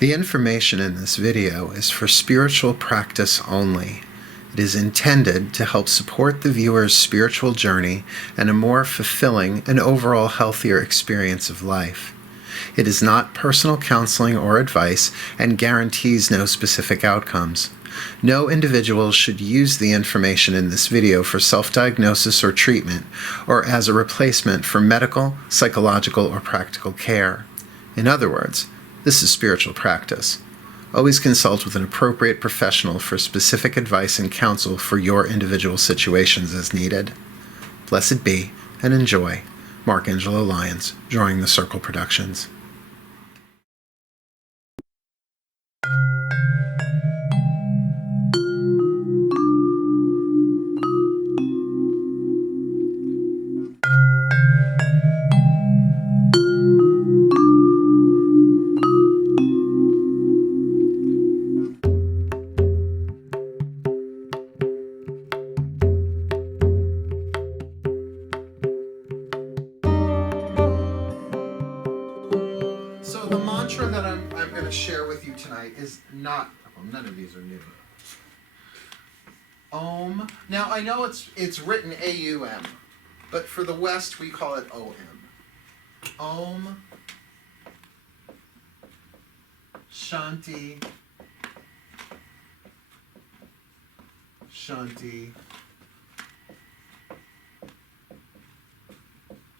The information in this video is for spiritual practice only. It is intended to help support the viewer's spiritual journey and a more fulfilling and overall healthier experience of life. It is not personal counseling or advice and guarantees no specific outcomes. No individual should use the information in this video for self-diagnosis or treatment, or as a replacement for medical, psychological, or practical care. In other words, this is spiritual practice. Always consult with an appropriate professional for specific advice and counsel for your individual situations as needed. Blessed be, and enjoy. Mark Angelo Lyons, Drawing the Circle Productions. That I'm going to share with you tonight is not, well, none of these are new. Om. Now I know it's written A-U-M, but for the West we call it O-M. Om. Shanti. Shanti.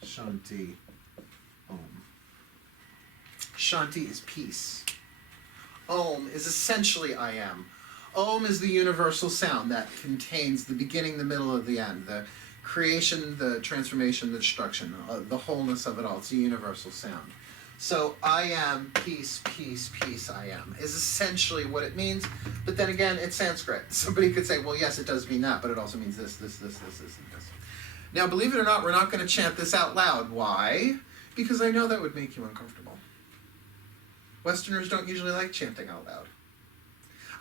Shanti. Om. Shanti is peace. Om is essentially I am. Om is the universal sound that contains the beginning, the middle, and the end. The creation, the transformation, the destruction, the wholeness of it all. It's a universal sound. So I am, peace, peace, peace, I am, is essentially what it means. But then again, it's Sanskrit. Somebody could say, well, yes, it does mean that, but it also means this, this, this, this, this, and this. Now, believe it or not, we're not going to chant this out loud. Why? Because I know that would make you uncomfortable. Westerners don't usually like chanting out loud.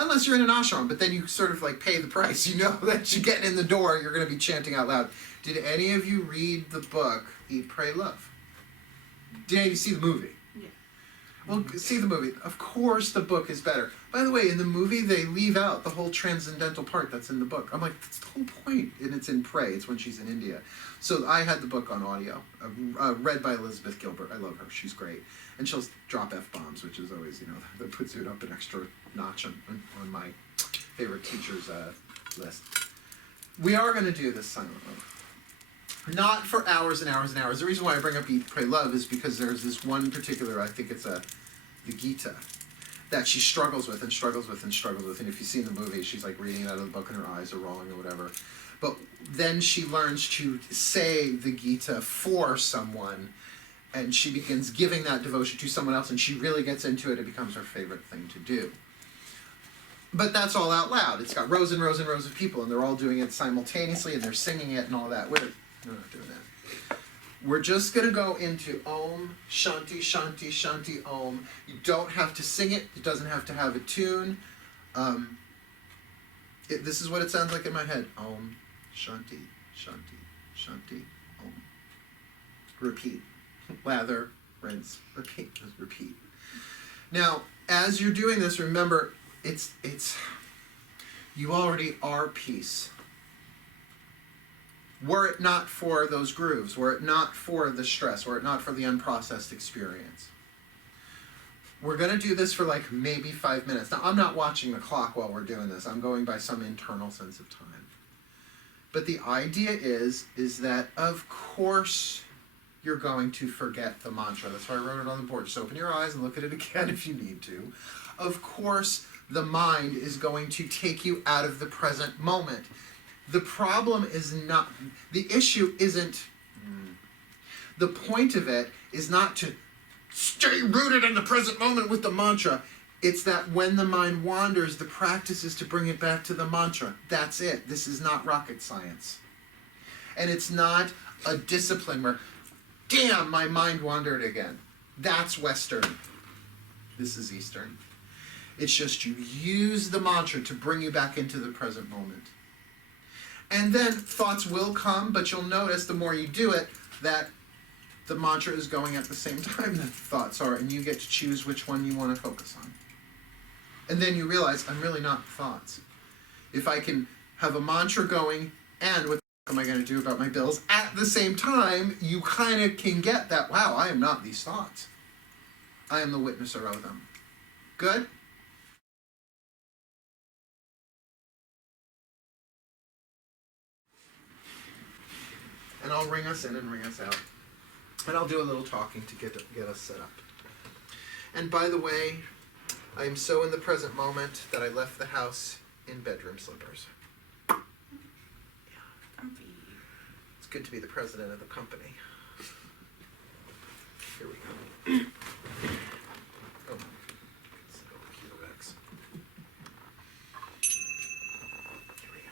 Unless you're in an ashram, but then you sort of like pay the price. You know that you're getting in the door, you're going to be chanting out loud. Did any of you read the book, Eat, Pray, Love? Did any of you see the movie? Yeah. Well, see the movie. Of course the book is better. By the way, in the movie, they leave out the whole transcendental part that's in the book. I'm like, that's the whole point. And it's in Pray. It's when she's in India. So I had the book on audio, read by Elizabeth Gilbert. I love her. She's great. And she'll drop F-bombs, which is always, that puts it up an extra notch on my favorite teacher's list. We are going to do this silently. Not for hours and hours and hours. The reason why I bring up Eat, Pray, Love is because there's this one particular, I think it's the Gita, that she struggles with and struggles with and struggles with. And if you've seen the movie, she's like reading it out of the book and her eyes are rolling or whatever. But then she learns to say the Gita for someone, and she begins giving that devotion to someone else, and she really gets into it. It becomes her favorite thing to do. But that's all out loud. It's got rows and rows and rows of people, and they're all doing it simultaneously, and they're singing it and all that. We're not doing that. We're just going to go into Om, Shanti, Shanti, Shanti, Om. You don't have to sing it. It doesn't have to have a tune. This is what it sounds like in my head. Om, Shanti, Shanti, Shanti, Om. Repeat. Lather, rinse, repeat, repeat. Now, as you're doing this, remember, it's you already are peace. Were it not for those grooves, were it not for the stress, were it not for the unprocessed experience. We're going to do this for like maybe 5 minutes. Now, I'm not watching the clock while we're doing this. I'm going by some internal sense of time. But the idea is that, of course, you're going to forget the mantra. That's why I wrote it on the board. Just open your eyes and look at it again if you need to. Of course, the mind is going to take you out of the present moment. The problem is not, the issue isn't, the point of it is not to stay rooted in the present moment with the mantra. It's that when the mind wanders, the practice is to bring it back to the mantra. That's it. This is not rocket science. And it's not a discipline where, damn, my mind wandered again. That's Western. This is Eastern. It's just you use the mantra to bring you back into the present moment. And then thoughts will come, but you'll notice the more you do it, that the mantra is going at the same time that the thoughts are, and you get to choose which one you want to focus on. And then you realize, I'm really not the thoughts. If I can have a mantra going, and what the am I going to do about my bills at the same time, you kind of can get that, wow, I am not these thoughts. I am the witnesser of them. Good? And I'll ring us in and ring us out. And I'll do a little talking to get us set up. And by the way, I am so in the present moment that I left the house in bedroom slippers. Comfy. It's good to be the president of the company. Here we go. Oh, let's go QX. Here we go.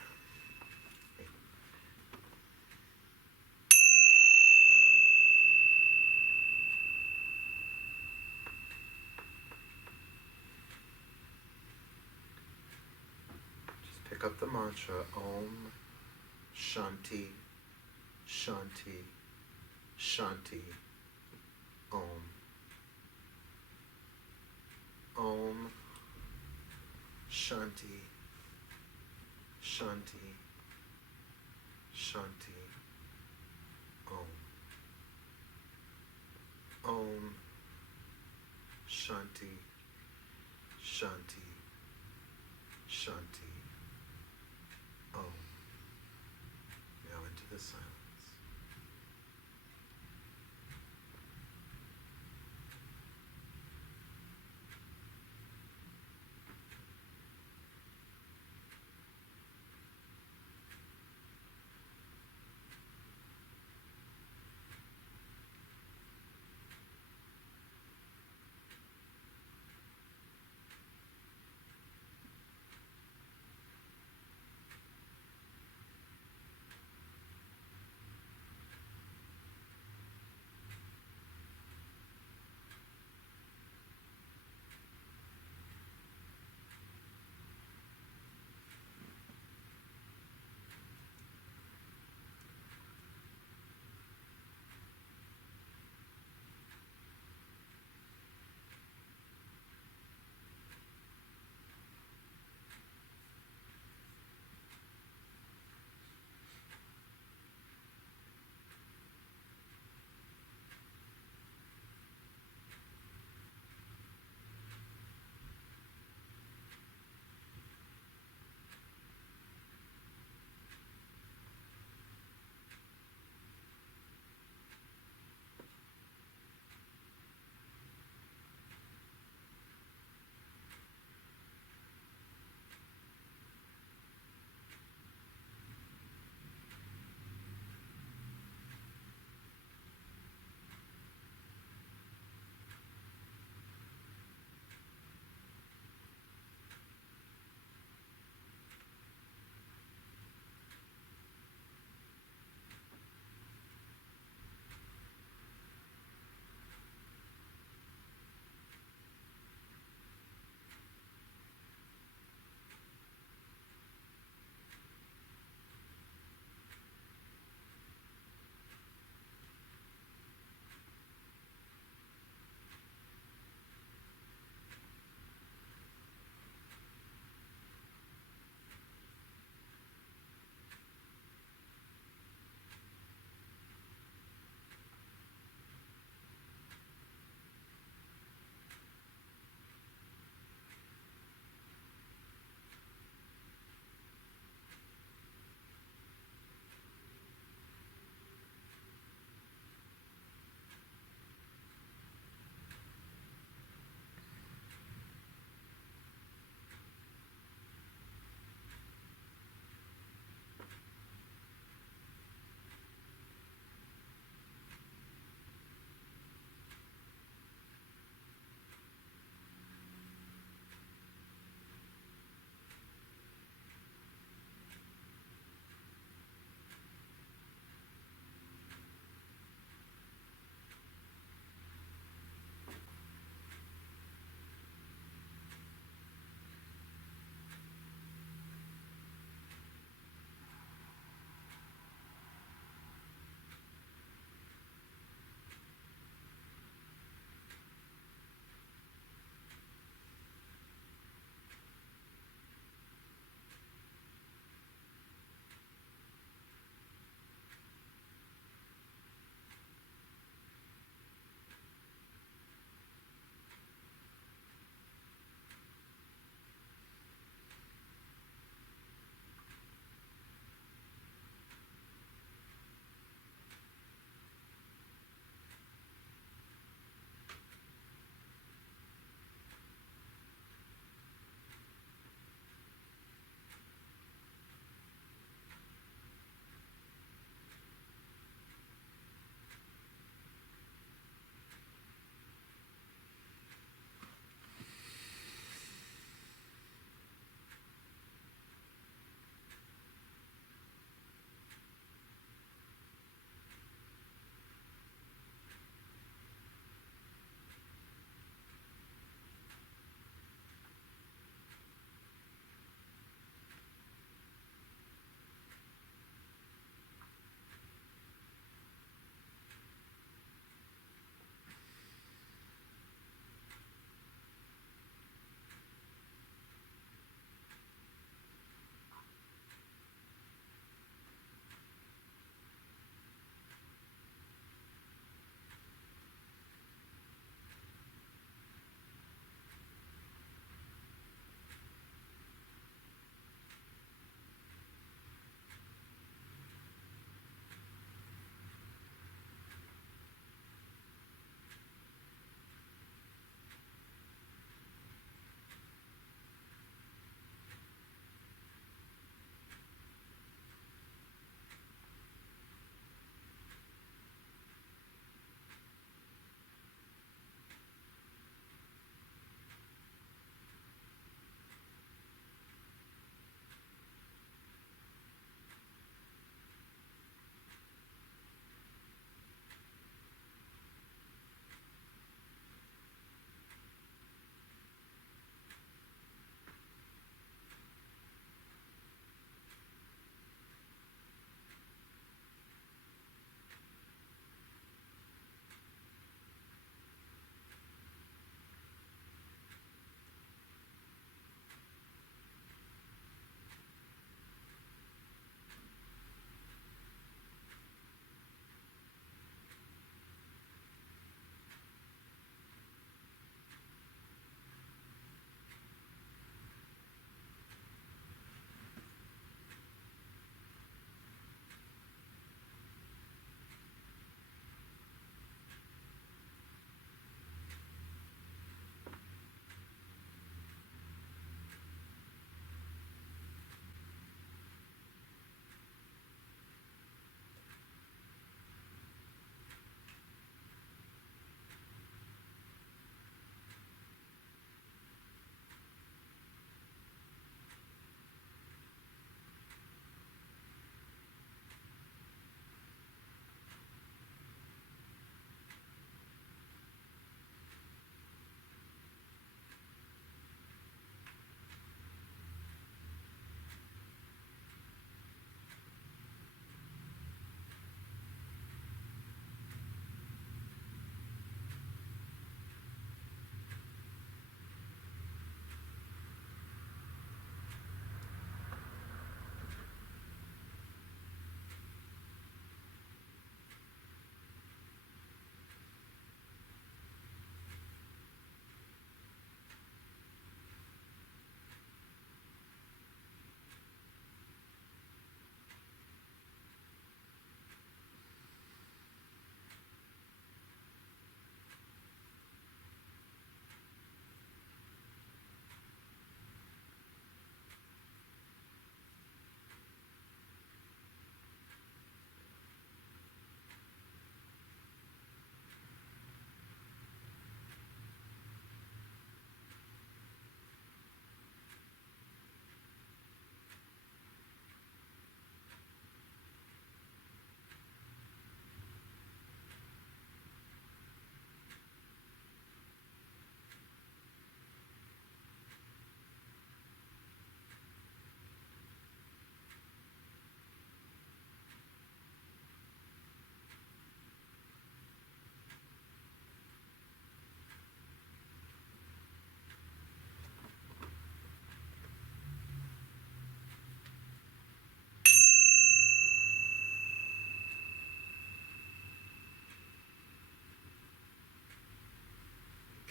Just pick up the mantra, Om Shanti, Shanti, Shanti, Om. Om Shanti, Shanti, Shanti, Om. Om Shanti, Shanti, Shanti, Om. Now into the silence.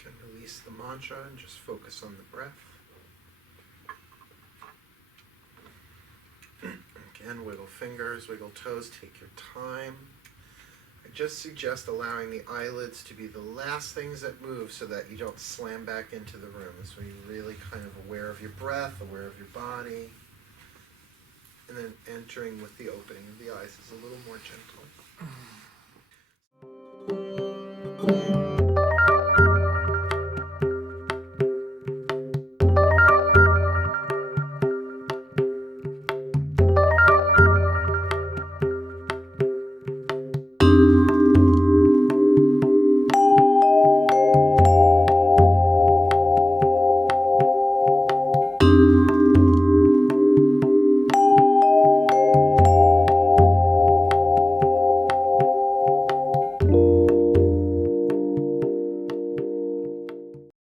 and release the mantra and just focus on the breath. Again, wiggle fingers, wiggle toes, take your time. I just suggest allowing the eyelids to be the last things that move so that you don't slam back into the room. So you're really kind of aware of your breath, aware of your body, and then entering with the opening of the eyes is a little more gentle.